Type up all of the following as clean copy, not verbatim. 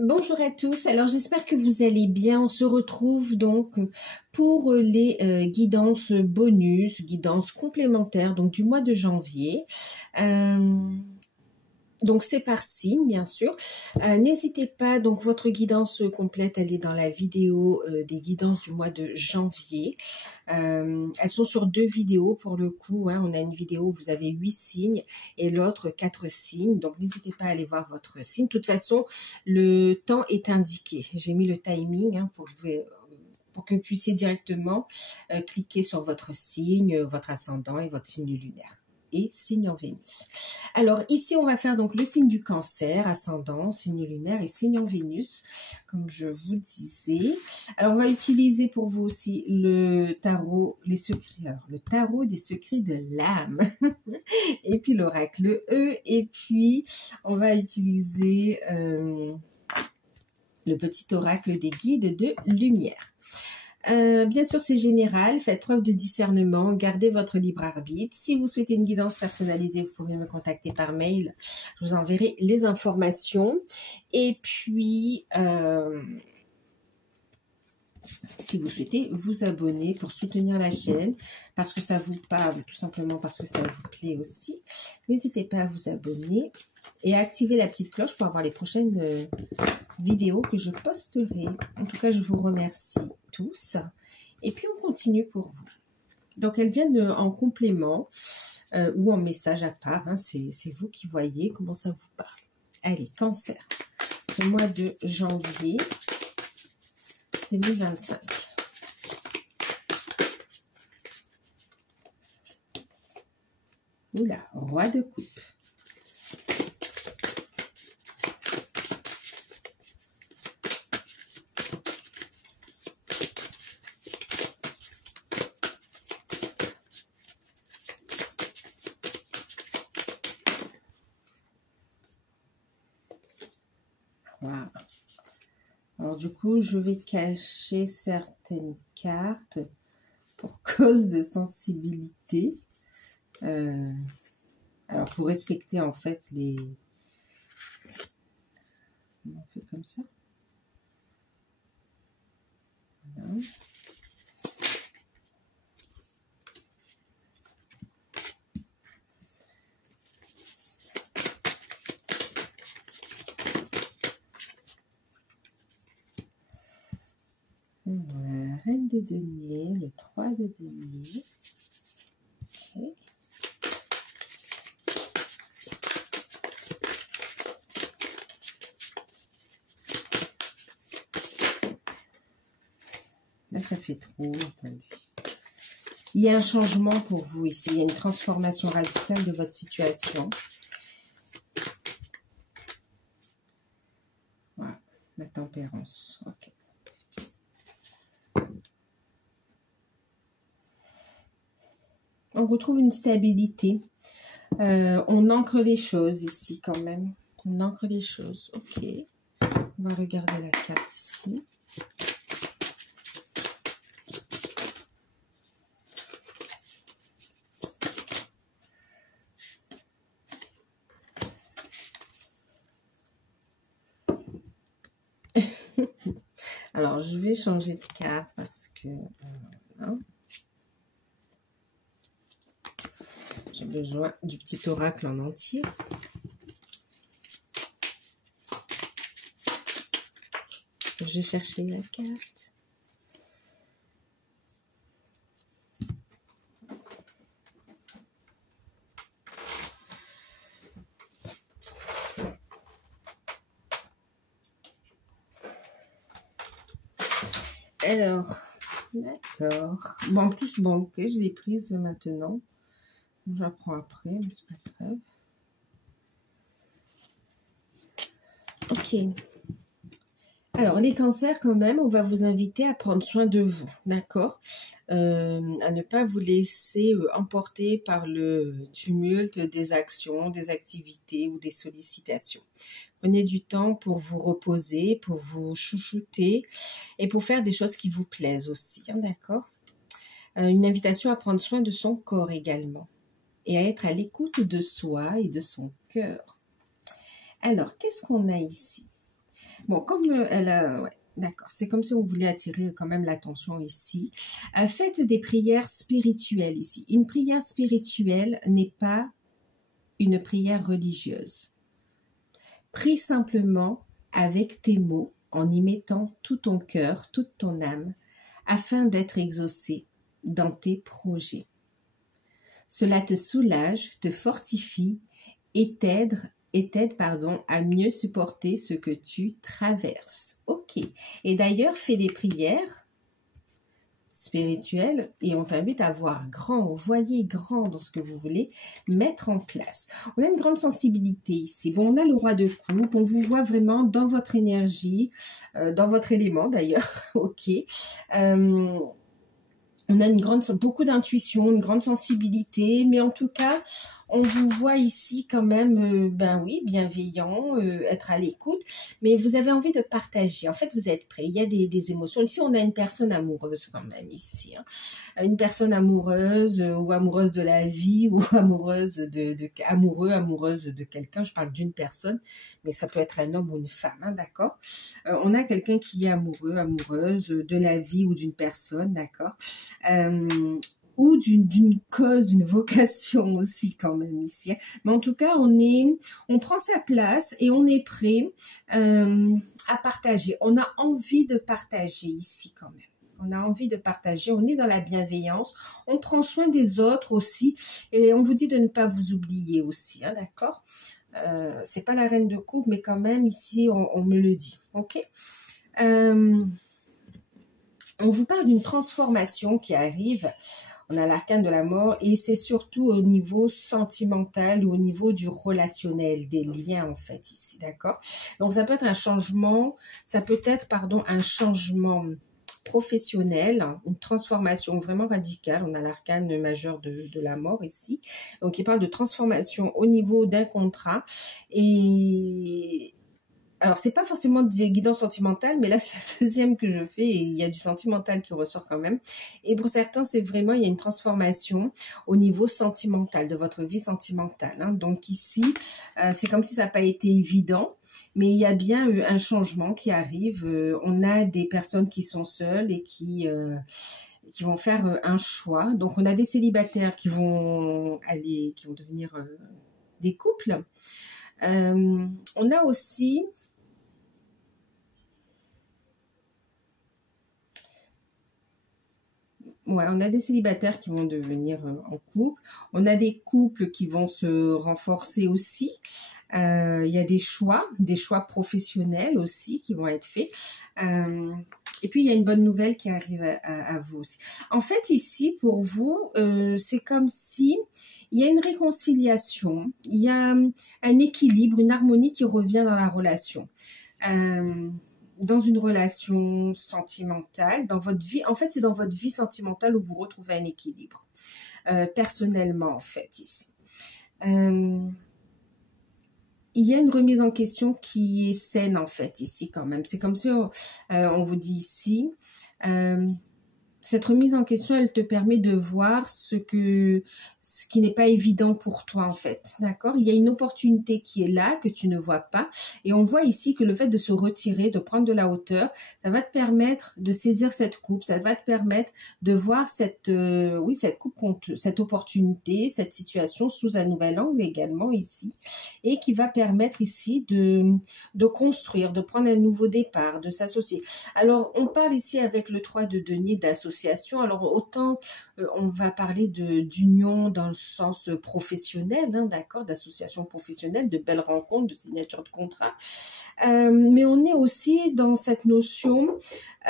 Bonjour à tous, alors j'espère que vous allez bien. On se retrouve donc pour les guidances bonus, guidances complémentaires donc du mois de janvier. Donc c'est par signe bien sûr. N'hésitez pas, donc votre guidance complète elle est dans la vidéo des guidances du mois de janvier. Elles sont sur 2 vidéos pour le coup, hein. On a une vidéo où vous avez 8 signes et l'autre 4 signes. Donc n'hésitez pas à aller voir votre signe. De toute façon, le temps est indiqué. J'ai mis le timing hein, pour que vous puissiez directement cliquer sur votre signe, votre ascendant et votre signe lunaire. Et signe en Vénus. Alors ici on va faire donc le signe du Cancer, ascendant, signe lunaire et signe en Vénus, comme je vous disais. Alors on va utiliser pour vous aussi le tarot, les secrets, alors le tarot des secrets de l'âme, et puis l'oracle E, et puis on va utiliser le petit oracle des guides de lumière. Bien sûr, c'est général. Faites preuve de discernement. Gardez votre libre arbitre. Si vous souhaitez une guidance personnalisée, vous pouvez me contacter par mail. Je vous enverrai les informations. Et puis, si vous souhaitez vous abonner pour soutenir la chaîne, parce que ça vous parle, tout simplement parce que ça vous plaît aussi, n'hésitez pas à vous abonner et à activer la petite cloche pour avoir les prochaines vidéos que je posterai. En tout cas, je vous remercie tous. Et puis, on continue pour vous. Donc, elles viennent en complément ou en message à part. Hein. C'est vous qui voyez comment ça vous parle. Allez, Cancer. Ce mois de janvier 2025. Oula, roi de coupe. Voilà. Alors du coup, je vais cacher certaines cartes pour cause de sensibilité. Alors pour respecter en fait les... On fait comme ça. Voilà. La reine des deniers, le 3 de deniers. Okay. Là, ça fait trop, entendu. Il y a un changement pour vous ici. Il y a une transformation radicale de votre situation. Voilà, la tempérance. Ok. On retrouve une stabilité. On ancre les choses ici quand même. On ancre les choses. Ok. On va regarder la carte ici. Alors, je vais changer de carte parce que... Voilà. J'ai besoin du petit oracle en entier. Je vais chercher la carte. Alors, d'accord. Bon, en plus, bon, ok, je l'ai prise maintenant. J'apprends après, mais c'est pas grave. Ok. Alors, les cancers, quand même, on va vous inviter à prendre soin de vous, d'accord? À ne pas vous laisser emporter par le tumulte des actions, des activités ou des sollicitations. Prenez du temps pour vous reposer, pour vous chouchouter et pour faire des choses qui vous plaisent aussi, hein, d'accord? Une invitation à prendre soin de son corps également et à être à l'écoute de soi et de son cœur. Alors, qu'est-ce qu'on a ici? Bon, comme elle a... Ouais, d'accord, c'est comme si on voulait attirer quand même l'attention ici. Faites des prières spirituelles ici. Une prière spirituelle n'est pas une prière religieuse. Prie simplement avec tes mots, en y mettant tout ton cœur, toute ton âme, afin d'être exaucé dans tes projets. Cela te soulage, te fortifie et t'aide à mieux supporter ce que tu traverses. Ok. Et d'ailleurs, fais des prières spirituelles et on t'invite à voir grand, voyez grand dans ce que vous voulez mettre en place. On a une grande sensibilité ici. Bon, on a le roi de coupe, on vous voit vraiment dans votre énergie, dans votre élément d'ailleurs. Ok. On a beaucoup d'intuition, une grande sensibilité, mais en tout cas, on vous voit ici quand même, ben oui, bienveillant, être à l'écoute, mais vous avez envie de partager. En fait, vous êtes prêt. Il y a des émotions. Ici, on a une personne amoureuse quand même ici. Hein. Une personne amoureuse ou amoureuse de la vie ou amoureuse amoureuse de quelqu'un. Je parle d'une personne, mais ça peut être un homme ou une femme, hein, d'accord. On a quelqu'un qui est amoureux, amoureuse de la vie ou d'une personne, d'accord. Ou d'une cause, d'une vocation aussi quand même ici. Mais en tout cas, on prend sa place et on est prêt à partager. On a envie de partager ici quand même. On a envie de partager, on est dans la bienveillance, on prend soin des autres aussi et on vous dit de ne pas vous oublier aussi, hein, d'accord. C'est pas la reine de coupe, mais quand même ici, on me le dit, ok. On vous parle d'une transformation qui arrive. On a l'arcane de la mort et c'est surtout au niveau sentimental ou au niveau du relationnel, des liens en fait ici, d'accord? Donc ça peut être un changement, un changement professionnel, une transformation vraiment radicale. On a l'arcane majeur de la mort ici. Donc il parle de transformation au niveau d'un contrat et... Alors, c'est pas forcément des guidances sentimentales, mais là, c'est la deuxième que je fais et il y a du sentimental qui ressort quand même. Et pour certains, c'est vraiment, il y a une transformation au niveau sentimental, de votre vie sentimentale. Hein. Donc ici, c'est comme si ça n'a pas été évident, mais il y a bien un changement qui arrive. On a des personnes qui sont seules et qui vont faire un choix. Donc, on a des célibataires qui vont devenir des couples. On a aussi... Ouais, on a des célibataires qui vont devenir en couple. On a des couples qui vont se renforcer aussi. Il y a des choix professionnels aussi qui vont être faits. Et puis, il y a une bonne nouvelle qui arrive à vous aussi. En fait, ici, pour vous, c'est comme si il y a une réconciliation, il y a un équilibre, une harmonie qui revient dans la relation. Dans une relation sentimentale, dans votre vie, en fait, c'est dans votre vie sentimentale où vous retrouvez un équilibre, personnellement, en fait, ici. Il y a une remise en question qui est saine, en fait, ici, quand même. C'est comme si on vous dit ici... cette remise en question, elle te permet de voir ce qui n'est pas évident pour toi, en fait. D'accord? Il y a une opportunité qui est là, que tu ne vois pas. Et on voit ici que le fait de se retirer, de prendre de la hauteur, ça va te permettre de saisir cette coupe. Ça va te permettre de voir cette coupe, cette opportunité, cette situation sous un nouvel angle également ici. Et qui va permettre ici de construire, de prendre un nouveau départ, de s'associer. Alors, on parle ici avec le 3 de denier d'association. Alors, autant on va parler d'union dans le sens professionnel, hein, d'accord, d'association professionnelle, de belles rencontres, de signature de contrat. Mais on est aussi dans cette notion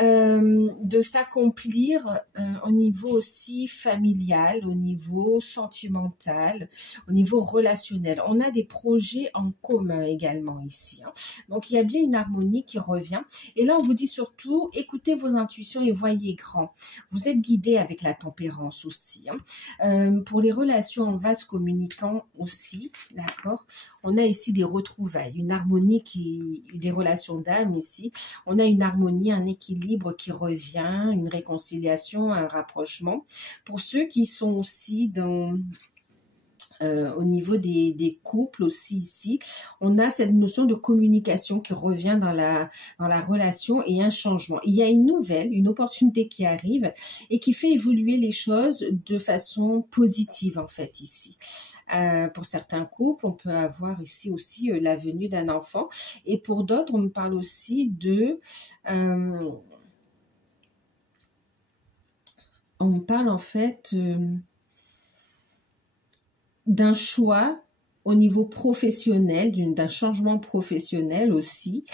de s'accomplir au niveau aussi familial, au niveau sentimental, au niveau relationnel. On a des projets en commun également ici. Hein. Donc, il y a bien une harmonie qui revient. Et là, on vous dit surtout, écoutez vos intuitions et voyez grand. Vous êtes guidé avec la tempérance aussi. Hein. Pour les relations en vase communicant aussi, d'accord. On a ici des retrouvailles, une harmonie des relations d'âme ici. On a une harmonie, un équilibre qui revient, une réconciliation, un rapprochement. Pour ceux qui sont aussi dans Au niveau des couples aussi ici, on a cette notion de communication qui revient dans la relation et un changement. Il y a une nouvelle, une opportunité qui arrive et qui fait évoluer les choses de façon positive en fait ici. Pour certains couples, on peut avoir ici aussi la venue d'un enfant et pour d'autres, on nous parle aussi de... on parle en fait... d'un choix au niveau professionnel, d'un changement professionnel aussi,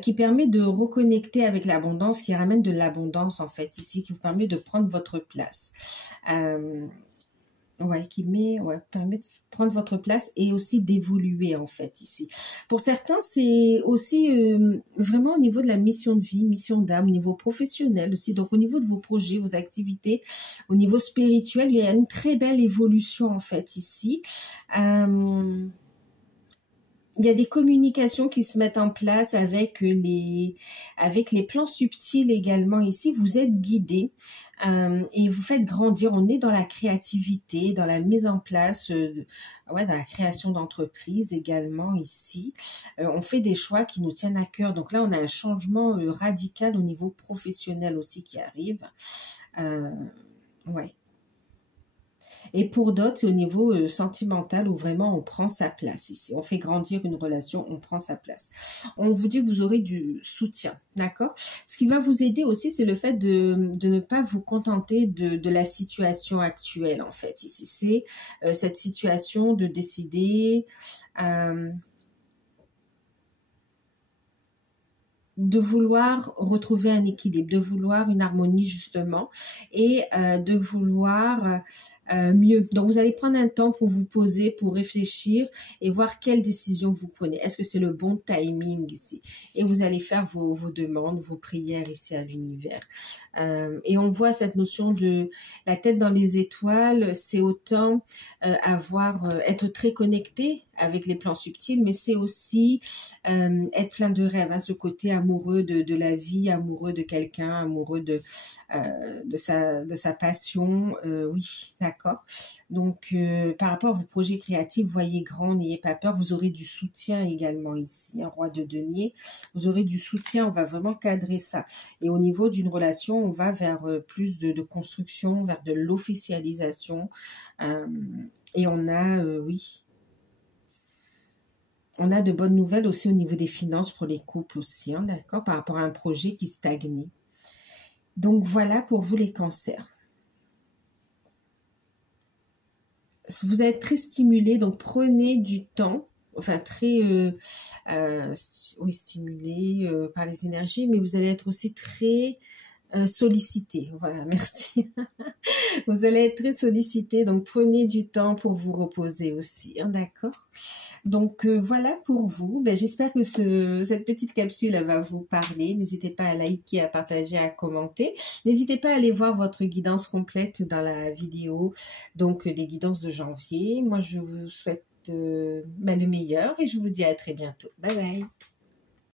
qui permet de reconnecter avec l'abondance, qui ramène de l'abondance en fait ici, qui vous permet de prendre votre place. Permet de prendre votre place et aussi d'évoluer en fait ici. Pour certains, c'est aussi vraiment au niveau de la mission de vie, mission d'âme, au niveau professionnel aussi. Donc au niveau de vos projets, vos activités, au niveau spirituel, il y a une très belle évolution en fait ici. Il y a des communications qui se mettent en place avec les plans subtils également ici. Vous êtes guidés et vous faites grandir. On est dans la créativité, dans la mise en place, dans la création d'entreprises également ici. On fait des choix qui nous tiennent à cœur. Donc là, on a un changement radical au niveau professionnel aussi qui arrive. Et pour d'autres, c'est au niveau sentimental où vraiment on prend sa place ici. On fait grandir une relation, on prend sa place. On vous dit que vous aurez du soutien, d'accord? Ce qui va vous aider aussi, c'est le fait de ne pas vous contenter de la situation actuelle, en fait. Ici, c'est cette situation de décider... de vouloir retrouver un équilibre, de vouloir une harmonie justement et de vouloir mieux. Donc vous allez prendre un temps pour vous poser, pour réfléchir et voir quelle décision vous prenez. Est-ce que c'est le bon timing ici? Et vous allez faire vos demandes, vos prières ici à l'univers. Et on voit cette notion de la tête dans les étoiles, c'est autant être très connecté avec les plans subtils, mais c'est aussi être plein de rêves, hein, ce côté amoureux de la vie, amoureux de quelqu'un, amoureux de sa passion, oui, d'accord. Donc, par rapport à vos projets créatifs, voyez grand, n'ayez pas peur, vous aurez du soutien également ici, un roi de denier, vous aurez du soutien, on va vraiment cadrer ça. Et au niveau d'une relation, on va vers plus de construction, vers de l'officialisation, et on a, on a de bonnes nouvelles aussi au niveau des finances pour les couples aussi, hein, d'accord, par rapport à un projet qui stagnait. Donc voilà pour vous les cancers. Vous êtes très stimulé, donc prenez du temps, enfin très stimulé par les énergies, mais vous allez être aussi très sollicité. Voilà, merci. Vous allez être très sollicité, donc prenez du temps pour vous reposer aussi, hein, d'accord? Donc voilà pour vous. J'espère que cette petite capsule va vous parler. N'hésitez pas à liker, à partager, à commenter. N'hésitez pas à aller voir votre guidance complète dans la vidéo, donc des guidances de janvier. Moi, je vous souhaite le meilleur et je vous dis à très bientôt. Bye bye.